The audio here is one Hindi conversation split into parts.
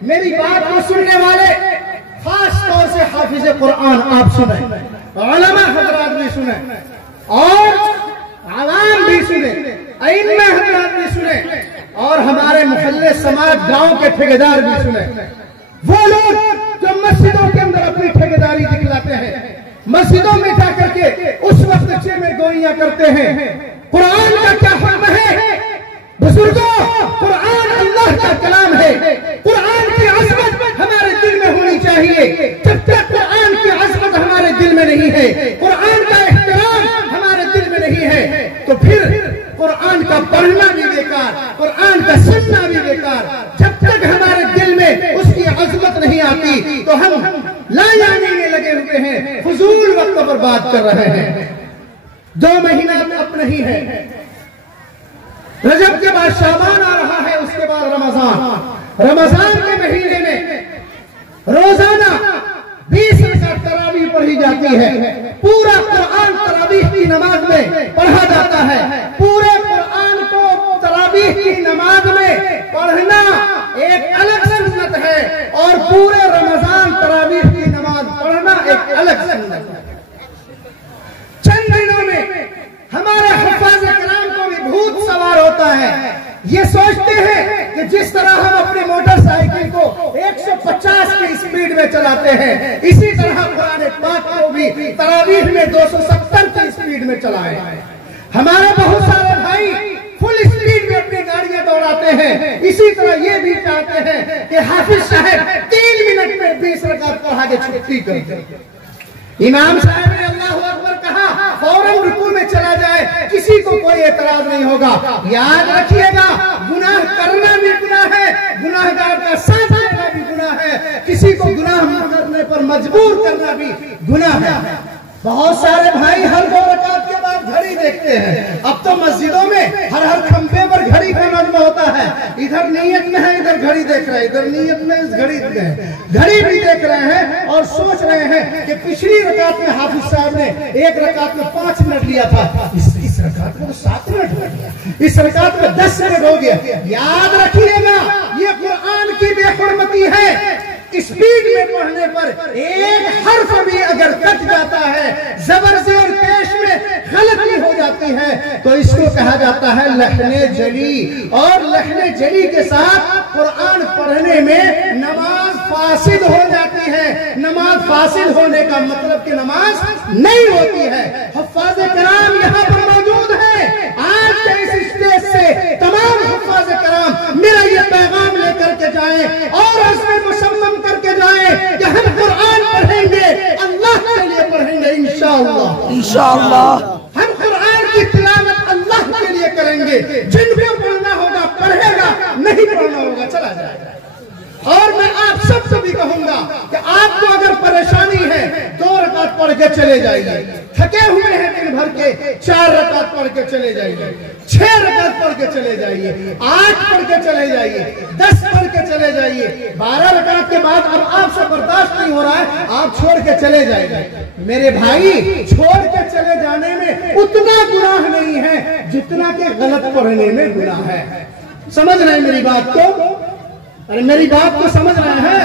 मेरी बात को सुनने वाले खास तौर से हाफिज कुरान आप सुने, उलमा हजरात भी सुने और आवाम भी सुने, अइम्मा हजरात भी सुने और हमारे मोहल्ले समाज गांव के ठेकेदार भी सुने। वो लोग जो मस्जिदों के अंदर अपनी ठेकेदारी दिखलाते हैं, मस्जिदों में जा करके उस वक्त में गोइयां करते हैं, कुरान का क्या हुक्म है? बुजुर्गों, कुरान अल्लाह का कलाम है। कुरान की अज़मत हमारे दिल में होनी चाहिए। जब तक कुरान की अज़मत हमारे दिल में नहीं है, कुरान का एहतराम हमारे दिल में नहीं है, तो फिर कुरान का पढ़ना भी बेकार, कुरान का सुनना भी बेकार। जब तक हमारे दिल में उसकी अज़मत नहीं आती तो हम लायानी में लगे हुए हैं, फजूल वक्त बर्बाद कर रहे हैं। 2 महीना अब नहीं है, रजब के बाद शाबान आ रहा है, उसके बाद रमजान। रमजान के महीने में रोजाना 20 रकात तरावीह पढ़ी जाती है। पूरा कुरान तरावीह की नमाज में पढ़ा जाता है। पूरे कुरान को तरावीह की नमाज में पढ़ना एक अलग सुन्नत है और पूरे रमजान तरावीह की नमाज पढ़ना एक अलग सुन्नत है। चंद दिनों में हमारे हुफ़ाज़ किराम को भी भूत सवार होता है। ये सोचते हैं कि जिस तरह हम अपने मोटरसाइकिल को 150 की स्पीड में चलाते हैं, इसी तरह कुरान पाक को भी तरावीह में 270 की स्पीड में चलाएं। हमारे बहुत सारे भाई फुल स्पीड में अपनी गाड़ियां दौड़ाते हैं। इसी तरह ये भी चाहते हैं कि हाफिज साहब 3 मिनट में 20 रकात पढ़ा के छुट्टी कर दें। इमाम साहब ने अल्लाहु अकबर कहा, फौरन रुकू में चला जाए, किसी को कोई एतराज नहीं होगा। याद रखिएगा, गुनाह करना भी गुनाह है, गुनाहगार का साथ देना भी गुनाह है, किसी को गुनाह करने पर मजबूर करना भी गुनाह है। बहुत सारे भाई हर 2 रकात के बाद घड़ी देखते हैं। अब तो मस्जिदों में हर खंभे पर घड़ी का नज़्म होता है। इधर नियत में है, इधर घड़ी देख रहे हैं, इधर नियत में इस घड़ी घड़ी भी देख रहे हैं और सोच रहे हैं कि पिछली रकात में हाफिज साहब ने 1 रकात में 5 मिनट लिया था, इस रकात में तो 7 मिनट हो गया, इस रकात में 10 मिनट हो गया। याद रखिएगा, ये कुरान की बेहुरमती है। स्पीड में पढ़ने पर एक हर्फ भी अगर कट जाता है, जबर से और पेश में गलती हो जाती है, तो इसको कहा जाता है लहने जली। और लहने जली के साथ कुरान पढ़ने में नमाज फासिद हो जाती है। नमाज फासिद होने का मतलब कि नमाज नहीं होती है। हुफ़ाज़ किराम यहाँ पर मौजूद है। आज के इस स्टेज से तमाम हुफ़ाज़ किराम मेरा ये पैगाम लेकर के जाए और उसमें मुसम्मम करके जाए कि हम कुरान पढ़ेंगे, अल्लाह के लिए पढ़ेंगे इंशाअल्लाह। इंशाअल्लाह हम कुरान की तिलावत अल्लाह के लिए करेंगे। जिनको पढ़ना होगा पढ़ेगा, नहीं पढ़ना होगा चला जाएगा। और मैं आप सबसे भी कहूंगा कि आपको अगर परेशानी है, 2 रकात पढ़ के चले जाइए। थके हुए हैं दिन भर के, 4 रकात पढ़ के चले जाइए, 6 रकात पढ़ के चले जाइए, 8 पढ़ के चले जाइए, 10 पढ़ के चले जाइए। 12 रकात के बाद अब आपसे बर्दाश्त नहीं हो रहा है, आप छोड़ के चले जाइए। मेरे भाई, छोड़ के चले जाने में उतना गुनाह नहीं है जितना के गलत पढ़ने में गुनाह है। समझ रहे हैं मेरी बात को? अरे मेरी बात को समझ रहे हैं?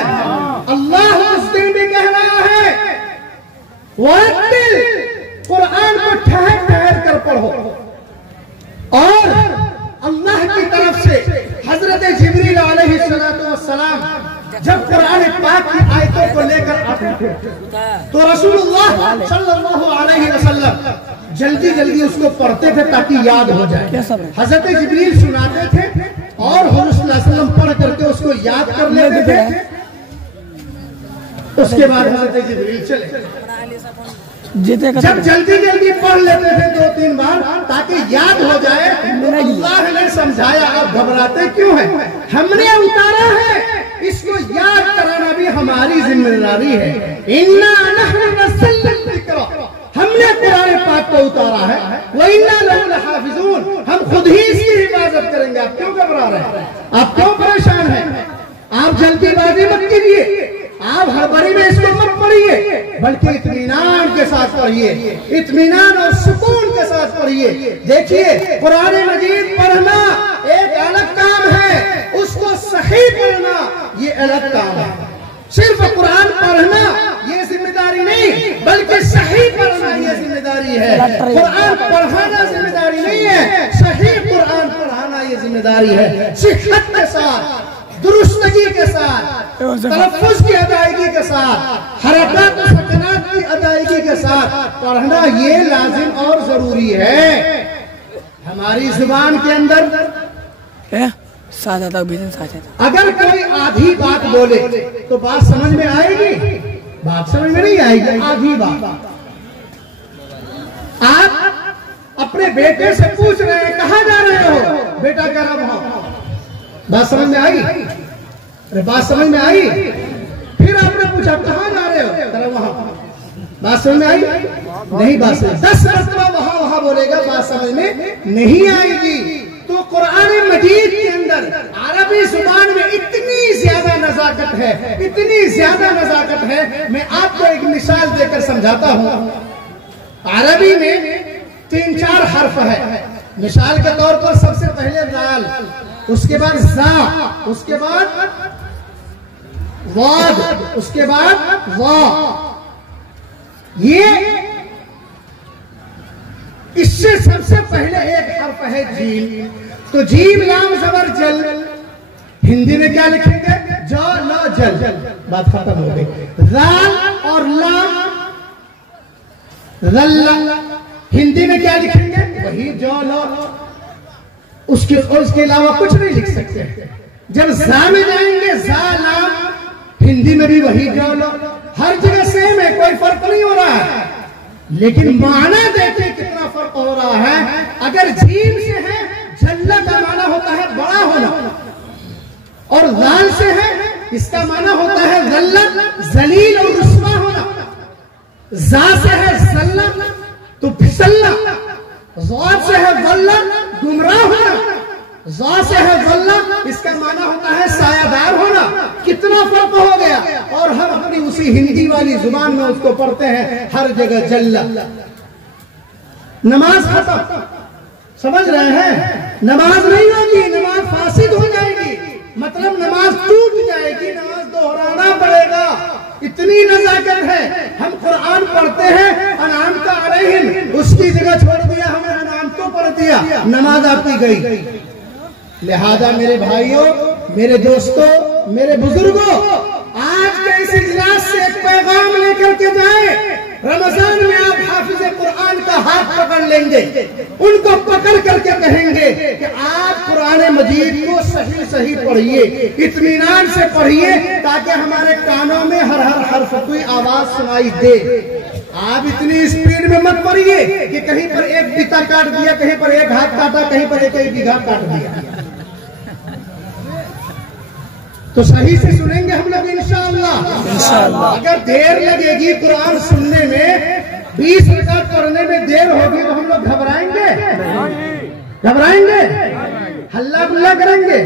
अल्लाह उस दिन भी कह रहा है, वरत्तिल, कुरान को ठहर ठहर कर पढ़ो। और अल्लाह की तरफ से हजरत जिब्रील अलैहिस्सलाम जब कुरान पाक की आयतों को लेकर आते थे तो रसूलुल्लाह सल्लल्लाहु अलैहि वसल्लम जल्दी जल्दी उसको पढ़ते थे ताकि याद हो जाए। हजरत जिब्रील सुनाते थे और हुज़ूर सल्लल्लाहु अलैहि वसल्लम पढ़ करके उसको याद कर लेते थे। उसके बाद हजरत जिब्रील चले। जब जल्दी जल्दी पढ़ लेते थे 2-3 बार ताकि याद हो जाए, तो अल्लाह ने समझाया आप घबराते क्यों हैं? हमने उतारा है, इसको याद कराना भी हमारी जिम्मेदारी है। इन्ना नहनु नज़्ज़लना ज़िक्रा, हमने कुरान पाक को उतारा है, व इन्ना लहु लहाफ़िज़ून, हम खुद ही इसकी हिफाजत करेंगे। आप क्यों घबरा रहे हैं? आप क्यों परेशान हैं? आप जल्दीबाजी मत कीजिए, आप हड़बड़ी में इसको मत पढ़िए, बल्कि इत्मीनान के साथ पढ़िए, इत्मीनान और सुकून के साथ पढ़िए। देखिए, कुरान मजीद पढ़ना एक अलग काम है, उसको सही पढ़ना ये अलग काम है। सिर्फ कुरान पढ़ना ये जिम्मेदारी नहीं, बल्कि सही पढ़ना ये जिम्मेदारी है। कुरान पढ़ाना जिम्मेदारी नहीं है, सही कुरान पढ़ाना ये जिम्मेदारी है। शिक्षक के साथ, दुरुस्तगी के साथ, तलफ्फुज की अदायगी के साथ, हरकत और सकनात की अदायगी के साथ पढ़ना ये लाजिम और जरूरी है। हमारी जुबान के अंदर अगर कोई आधी बात बोले तो बात समझ में आएगी? बात समझ में नहीं आएगी। आधी बात आप अपने बेटे से पूछ रहे हैं कहाँ जा रहे हो, बेटा कह रहा वहां। बात समझ में आई? अरे बात समझ में आई? फिर आपने पूछा कहाँ जा रहे हो, कह रहा वहां। बात समझ में आई? नहीं बात समझ। 10 मरतबा वहां बोलेगा, बात समझ में नहीं आएगी। तो कुरान मजीद के अंदर अरबी जुबान में इतनी ज्यादा नजाकत है, इतनी ज्यादा नजाकत है। मैं आपको एक मिसाल देकर समझाता हूँ। अरबी में 3-4 हर्फ है। मिसाल के तौर पर सबसे पहले दाल, उसके बाद जा, उसके बाद वाद, उसके बाद वाह। ये इससे सबसे पहले एक हर्फ है जीम। तो जीम लाम जबर जल, हिंदी में क्या लिखेंगे? ज ल जल। बात खत्म हो गई। राल और लाम रल्ला, हिंदी में क्या लिखेंगे? वही जो लो। उसके अलावा कुछ नहीं लिख सकते। जब जा में जाएंगे जा लाम, हिंदी में भी वही जो लो। हर जगह सेम है, कोई फर्क नहीं हो रहा है, लेकिन माना देखिए कितना फर्क हो रहा है। अगर जीम से है, जल्ला का माना होता है बड़ा होना, और लाल से है, इसका माना होता है जल्लत, जलील और रुस्वा होना। जा से है जल्ला तो फिसलना, ज़ाद से है वल्ला गुमराह होना, जा से है वल्ला इसका माना होता है सायादार होना। कितना फर्क हो गया। और हम अपनी उसी हिंदी वाली जुबान में उसको पढ़ते हैं हर जगह जल्ला। नमाज खत्म, समझ रहे हैं? नमाज नहीं होगी, नमाज फासिद हो जाएगी, मतलब नमाज टूट जाएगी, नमाज दोहराना पड़ेगा। इतनी नजाकत है। हम कुरान पढ़ते हैं, अनाम का अलैहिम, उसकी जगह छोड़ दिया, हमें अनाम तो पढ़ दिया, नमाज आपकी गई। लिहाजा मेरे भाइयों, मेरे दोस्तों, मेरे बुजुर्गों, आज के इस इजलास से एक पैगाम लेकर के जाए। रमजान में आप हाफिज कुरान का हाथ पकड़ लेंगे, उनको पकड़ करके कहेंगे कि आप कुरान मजीद को सही सही पढ़िए, इत्मीनान से पढ़िए, ताकि हमारे कानों में हर हर हर्फ की आवाज सुनाई दे। आप इतनी स्पीड में मत पढ़िए कि कहीं पर एक बीता काट दिया, कहीं पर एक हाथ काटा, कहीं पर एक बीघा काट दिया। तो सही से सुनेंगे हम लोग इंशाअल्लाह। अगर देर लगेगी कुरान सुनने में, 20 रकात पढ़ने में देर होगी, तो हम लोग घबराएंगे? घबराएंगे? हल्ला गुल्ला करेंगे?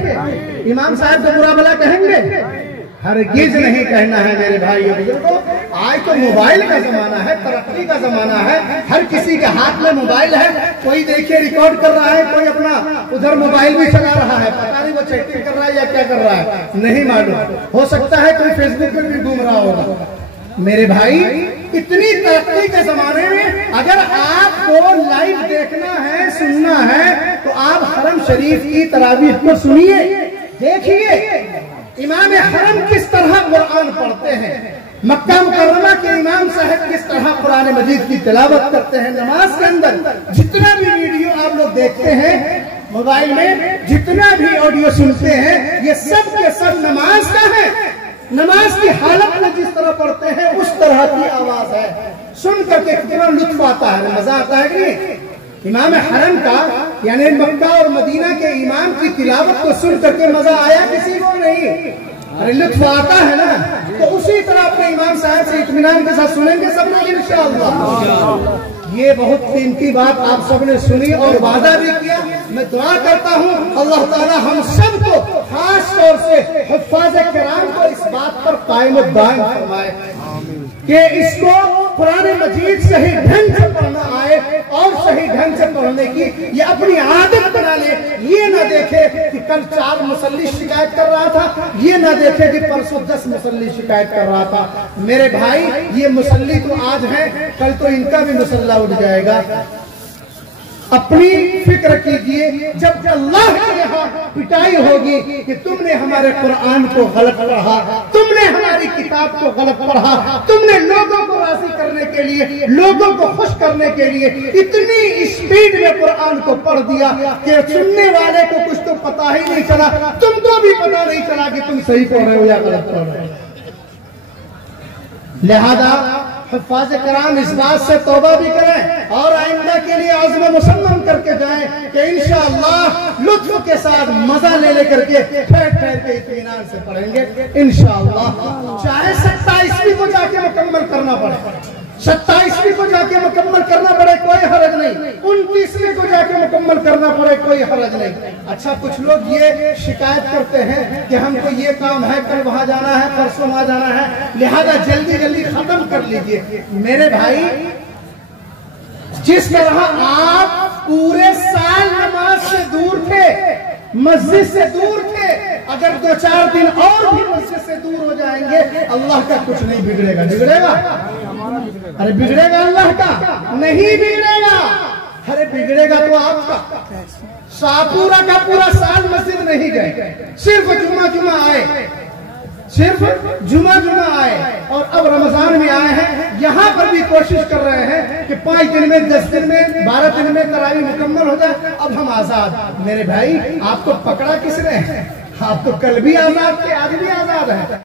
इमाम साहब को बुरा भला कहेंगे? हरगिज नहीं कहना है मेरे भाइयों बुजुर्गों। आज तो मोबाइल का जमाना है, तरक्की का जमाना है, हर किसी के हाथ में मोबाइल है। कोई देखिए रिकॉर्ड कर रहा है, कोई अपना उधर मोबाइल भी चला रहा है, पता नहीं वो चैटिंग कर रहा है या क्या कर रहा है, नहीं मालूम। हो सकता है कोई फेसबुक पर भी घूम रहा होगा। मेरे भाई, इतनी तरक्की के जमाने में अगर आपको लाइव देखना है, सुनना है, तो आप हरम शरीफ की तरावीह को सुनिए, देखिए इमाम हरम किस तरह कुरान पढ़ते हैं, मक्का मुकर्रमा के इमाम साहब किस तरह कुरान मजीद की तिलावत करते हैं। नमाज के अंदर जितना भी वीडियो आप लोग देखते हैं मोबाइल में, जितना भी ऑडियो सुनते हैं, ये सब के सब नमाज का है। नमाज की हालत में जिस तरह पढ़ते हैं उस तरह की आवाज है। सुन करके कितना लुत्फ आता है, मजा आता है कि नहीं? इमाम हरम का यानी मक्का और मदीना के इमाम की तिलावत को सुन करके मजा आया किसी को नहीं? अरे लुत्फ आता है ना। तो उसी तरह अपने इमाम साहब से इत्मीनान के साथ सुनेंगे सब लोग इंशाअल्लाह। ये बहुत कीमती बात आप सबने सुनी और वादा भी किया। मैं दुआ करता हूँ अल्लाह ताला हम सबको, खास तौर से हुफ्फाज़ किराम को इस बात पर कायम दायम फरमाए कि इसको कुरान मजीद सही ढंग से पढ़ना आए और सही ढंग से पढ़ने की ये अपनी आदत बना ले। ये ना देखे कि कल 4 मुसल्ली शिकायत कर रहा था, ये ना देखे कि परसों 10 मुसल्ली शिकायत कर रहा था। मेरे भाई ये मुसल्ली तो आज है, कल तो इनका भी मुसल्ला उठ जाएगा। अपनी फिक्र कीजिए, जब अल्लाह के यहाँ पिटाई होगी कि तुमने हमारे कुरान को गलत पढ़ा, तुमने हमारी किताब को गलत पढ़ा, तुमने लोगों को राजी करने के लिए, लोगों को खुश करने के लिए इतनी स्पीड में कुरान को पढ़ दिया कि सुनने वाले को कुछ तो पता ही नहीं चला, तुमको भी पता नहीं चला कि तुम सही पढ़ रहे हो या गलत पढ़ रहे हो। लिहाजा हुफ्फाज़ कराम इस बात से तौबा भी करें और आइंदा के लिए आज़म मुसम्मम करके जाएं कि इंशाअल्लाह लुत्फ के साथ मजा ले लेकर के ठहर ठहर के इत्मीनान से पढ़ेंगे इंशाअल्लाह। चाहे 27वीं को जाके मुकम्मल करना पड़े, 27वीं को जाके मुकम्मल करना पड़े कोई हरज नहीं, 29वीं को जाके मुकम्मल करना पड़े कोई हरज नहीं। अच्छा, कुछ लोग ये शिकायत करते हैं कि हमको ये काम है, कल वहां जाना है, परसों वहां जाना है, लिहाजा जल्दी जल्दी खत्म कर लीजिए। मेरे भाई, जिस तरह आप पूरे साल नमाज से दूर थे, मस्जिद से दूर थे, अगर 2-4 दिन और भी मस्जिद से दूर हो जाएंगे, अल्लाह का कुछ नहीं बिगड़ेगा। बिगड़ेगा? अरे बिगड़ेगा अल्लाह का? नहीं बिगड़ेगा। अरे बिगड़ेगा तो आपका। पूरा का पूरा साल मस्जिद नहीं गए, सिर्फ जुमा आए, सिर्फ जुमा आए, और अब रमजान में आए हैं, यहाँ पर भी कोशिश कर रहे हैं कि 5 दिन में, 10 दिन में, 12 दिन में तरावी मुकम्मल हो जाए, अब हम आजाद। मेरे भाई, आपको पकड़ा किसने? आप तो कल भी आजाद थे, आज भी आजाद है।